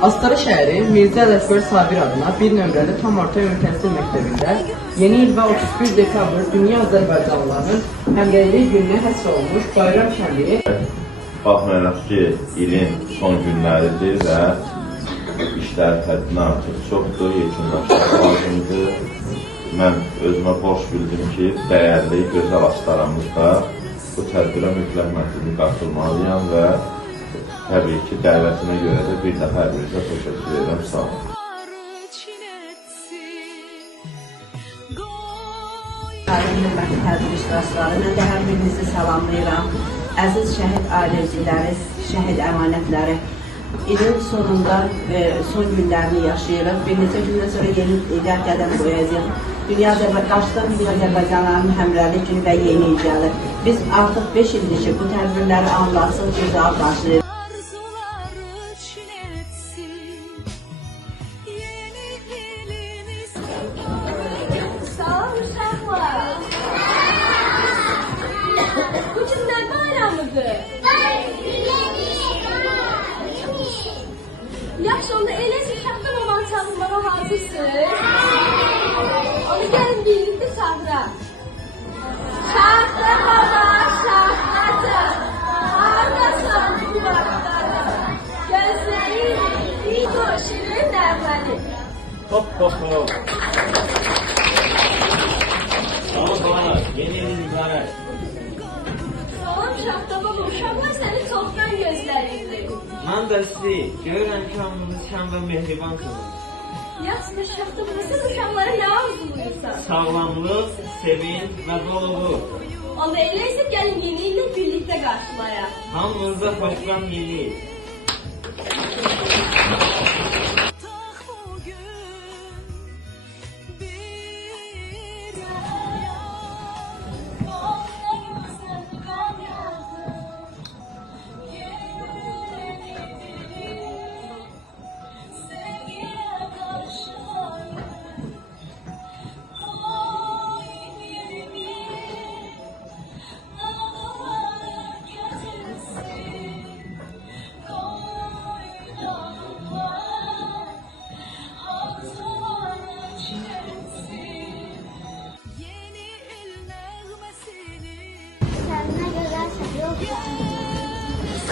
Astara şəhəri Mirzə Ələkbər Sabir adına bir nömrəli tam orta ümumi təhsil məktəbində yeni il və 31 dekabr Dünya Azərbaycanlılarının Həmrəylik gününə həsr olmuş bayram şənliyi. Baxmayaraq ki, ilin son günləridir və işlər həddindən artıq çoxdur, yekunlaşmaq lazımdır. Mən özümə borc bildim ki, dəyərli, gözəl Astaramızda bu tədbirə mütləq məhdudluq qatılmalıyam və təbii ki, dəvətinə görə də bir dəfə hər birinizə təşəkkür edirəm, sağ olun. Hörmətli tədbir iştirakçıları, mən də hər birinizi salamlayıram. Əziz şəhid ailəciləri, şəhid əmanətləri, ilin sonunda son günlərini yaşayırıq. Bir neçə gündən sonra yeni ilə qədəm qoyacaq. Qarşıdan Dünya Azərbaycanlarının Həmrəylik günü və yeni il gəlir. Biz artıq 5 ildir ki, bu tədbirləri anlatsız, gözəl qarşılayırıq. Salam uşaqlar. Bu gün nə bayramıdır? Yaxşı, onda eləsin şaxta babanı çağırmağa hazırsınız. Onu gəlin birlikdə çağıraq. Şaxta baba, şaxtacıq. Haradasan bu vaxtlarda? Gözləyin bir qoşunu nəğməli. Hop hop hop. Tamam, yeni ilin mübarək. Salam şaxta baba, uşaqlar səni çoxdan gözləyirdi. Mən də sizi görürəm ki, hamınız şən və mehribansınız. Yaxşı, şaxta baba, sən uşaqlara nə arzuluyursan? Sağlamlıq, sevinç və doluluq. Onda eləysə gəlin yeni illə birlikdə qarşılayaq. Hamınıza xoşbəxt yeni il.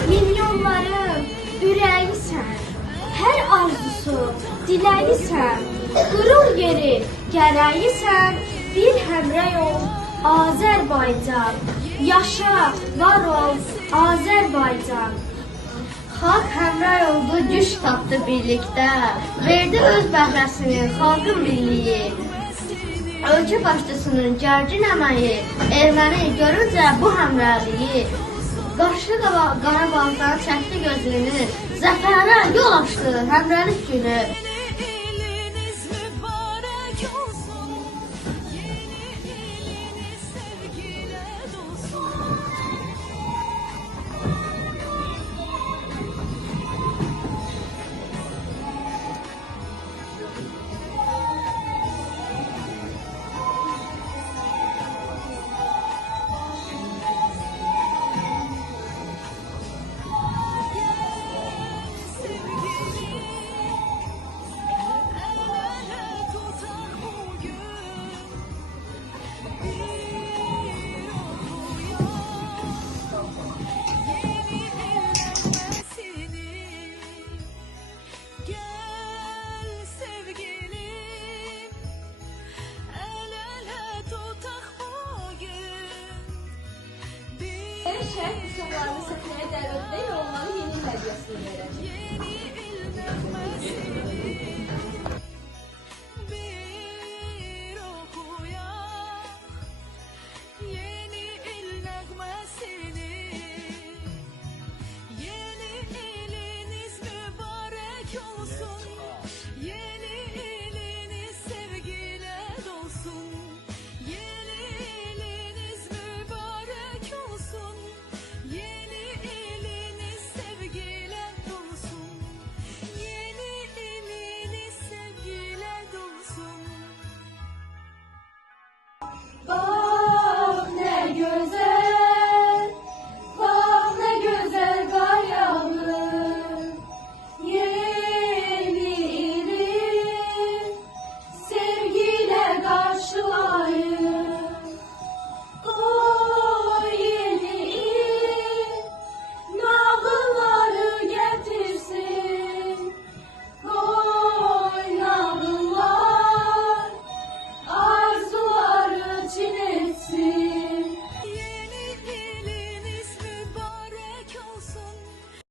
Milyonların ürəyisən, hər arzusu diləyisən, qürur yeri gərəyisən, bir həmrəy ol Azərbaycan, yaşa, var ol Azərbaycan. Xalq həmrəy oldu, güc tapdı birlikdə, verdi öz bəhrəsini xalqın milliyi. Ölkə başçısının gərgin əməyi, erməni görüncə bu həmrəliyi, Qaşlı Qarabağdan çəkdi gözünü, zəfərə yol açdı Həmrəylik günü. Şəhid uşaqlarını səfərə dəvət edək və onlara yeni il hədiyyəsini verək.